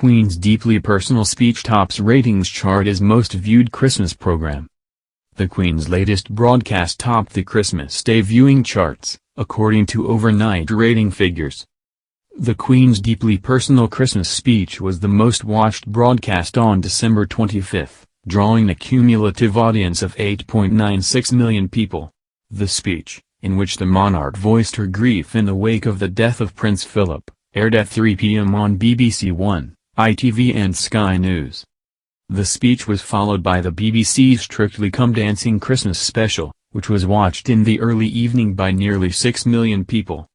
Queen's deeply personal speech tops ratings chart as most viewed Christmas program. The Queen's latest broadcast topped the Christmas Day viewing charts, according to overnight rating figures. The Queen's deeply personal Christmas speech was the most watched broadcast on December 25, drawing a cumulative audience of 8.96 million people. The speech, in which the monarch voiced her grief in the wake of the death of Prince Philip, aired at 3 p.m. on BBC One, ITV and Sky News. The speech was followed by the BBC's Strictly Come Dancing Christmas special, which was watched in the early evening by nearly 6 million people.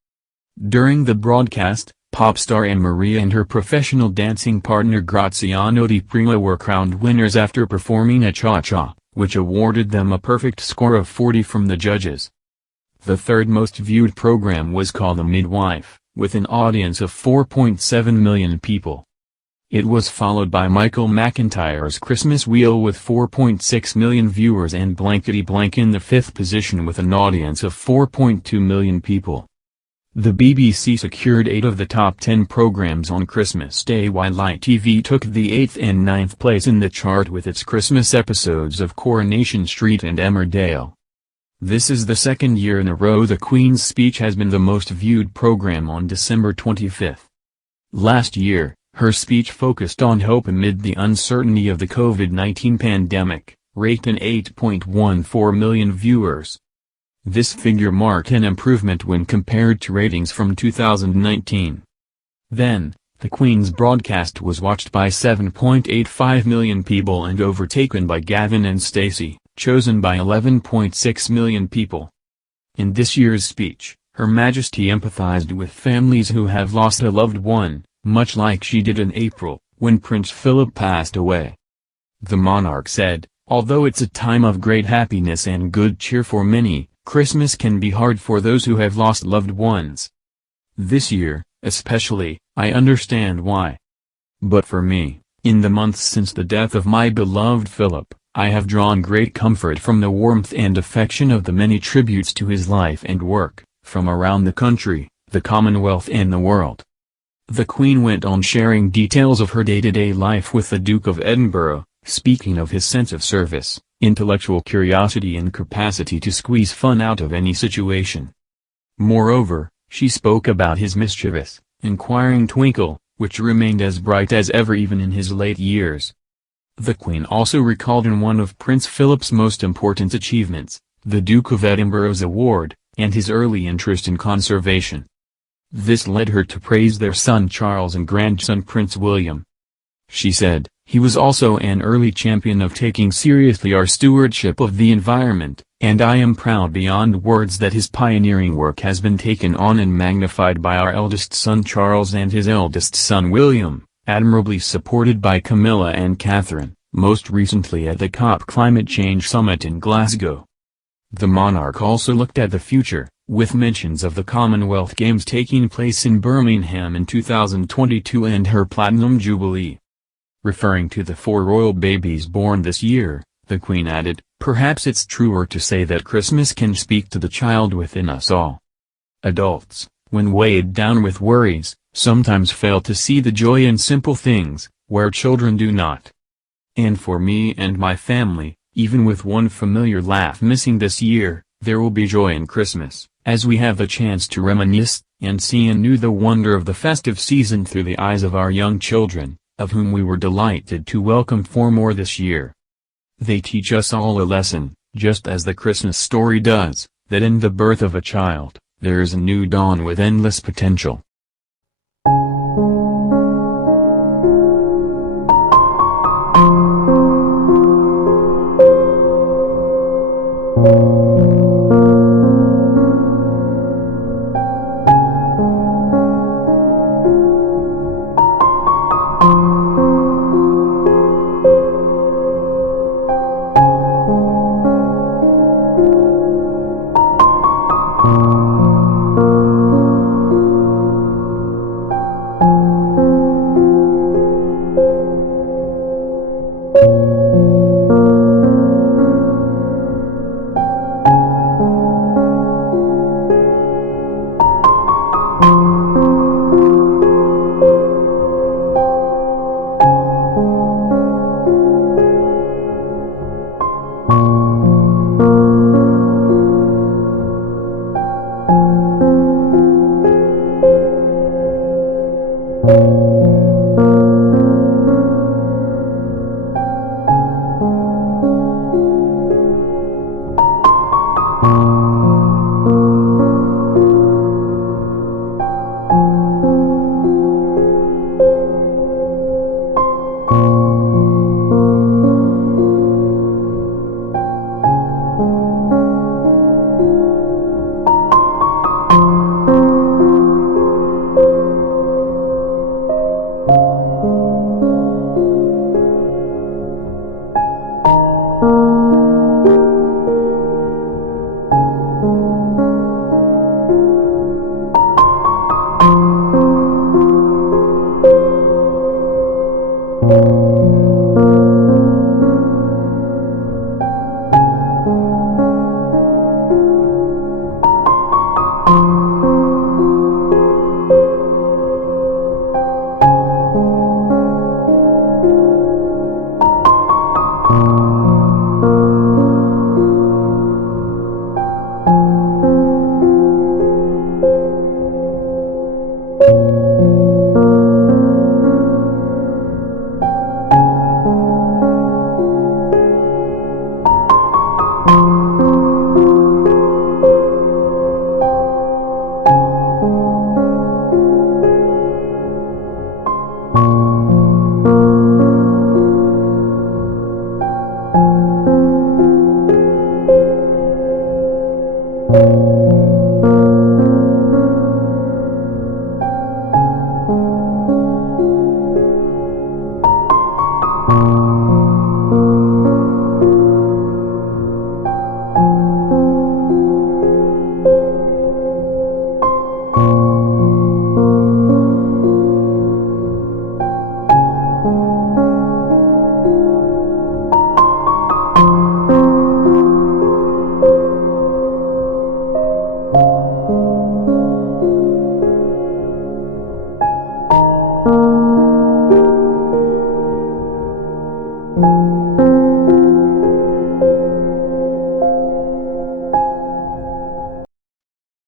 During the broadcast, pop star Anne Marie and her professional dancing partner Graziano Di Prima were crowned winners after performing a cha-cha, which awarded them a perfect score of 40 from the judges. The third most viewed program was called The Midwife, with an audience of 4.7 million people. It was followed by Michael McIntyre's Christmas Wheel with 4.6 million viewers and Blankety Blank in the fifth position with an audience of 4.2 million people. The BBC secured 8 of the top 10 programs on Christmas Day while ITV took the 8th and 9th place in the chart with its Christmas episodes of Coronation Street and Emmerdale. This is the second year in a row the Queen's speech has been the most viewed program on December 25. Last year, her speech focused on hope amid the uncertainty of the COVID-19 pandemic, raked in 8.14 million viewers. This figure marked an improvement when compared to ratings from 2019. Then, the Queen's broadcast was watched by 7.85 million people and overtaken by Gavin and Stacey, chosen by 11.6 million people. In this year's speech, Her Majesty empathized with families who have lost a loved one, much like she did in April, when Prince Philip passed away. The monarch said, "Although it's a time of great happiness and good cheer for many, Christmas can be hard for those who have lost loved ones. This year, especially, I understand why. But for me, in the months since the death of my beloved Philip, I have drawn great comfort from the warmth and affection of the many tributes to his life and work, from around the country, the Commonwealth and the world." The Queen went on sharing details of her day-to-day life with the Duke of Edinburgh, speaking of his sense of service, intellectual curiosity and capacity to squeeze fun out of any situation. Moreover, she spoke about his mischievous, inquiring twinkle, which remained as bright as ever even in his late years. The Queen also recalled in one of Prince Philip's most important achievements, the Duke of Edinburgh's award, and his early interest in conservation. This led her to praise their son Charles and grandson Prince William. She said, "He was also an early champion of taking seriously our stewardship of the environment, and I am proud beyond words that his pioneering work has been taken on and magnified by our eldest son Charles and his eldest son William, admirably supported by Camilla and Catherine, most recently at the COP Climate Change Summit in Glasgow." The monarch also looked at the future, with mentions of the Commonwealth Games taking place in Birmingham in 2022 and her Platinum Jubilee. Referring to the 4 royal babies born this year, the Queen added, "Perhaps it's truer to say that Christmas can speak to the child within us all. Adults, when weighed down with worries, sometimes fail to see the joy in simple things, where children do not. And for me and my family, even with one familiar laugh missing this year, there will be joy in Christmas, as we have the chance to reminisce, and see anew the wonder of the festive season through the eyes of our young children, of whom we were delighted to welcome 4 more this year. They teach us all a lesson, just as the Christmas story does, that in the birth of a child, there is a new dawn with endless potential."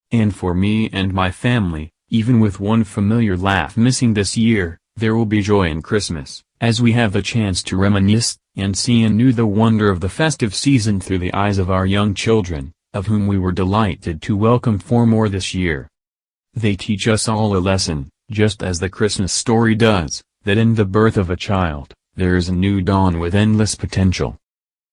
And for me and my family, even with one familiar laugh missing this year, there will be joy in Christmas, as we have the chance to reminisce, and see anew the wonder of the festive season through the eyes of our young children, of whom we were delighted to welcome 4 more this year. They teach us all a lesson, just as the Christmas story does, that in the birth of a child, there is a new dawn with endless potential.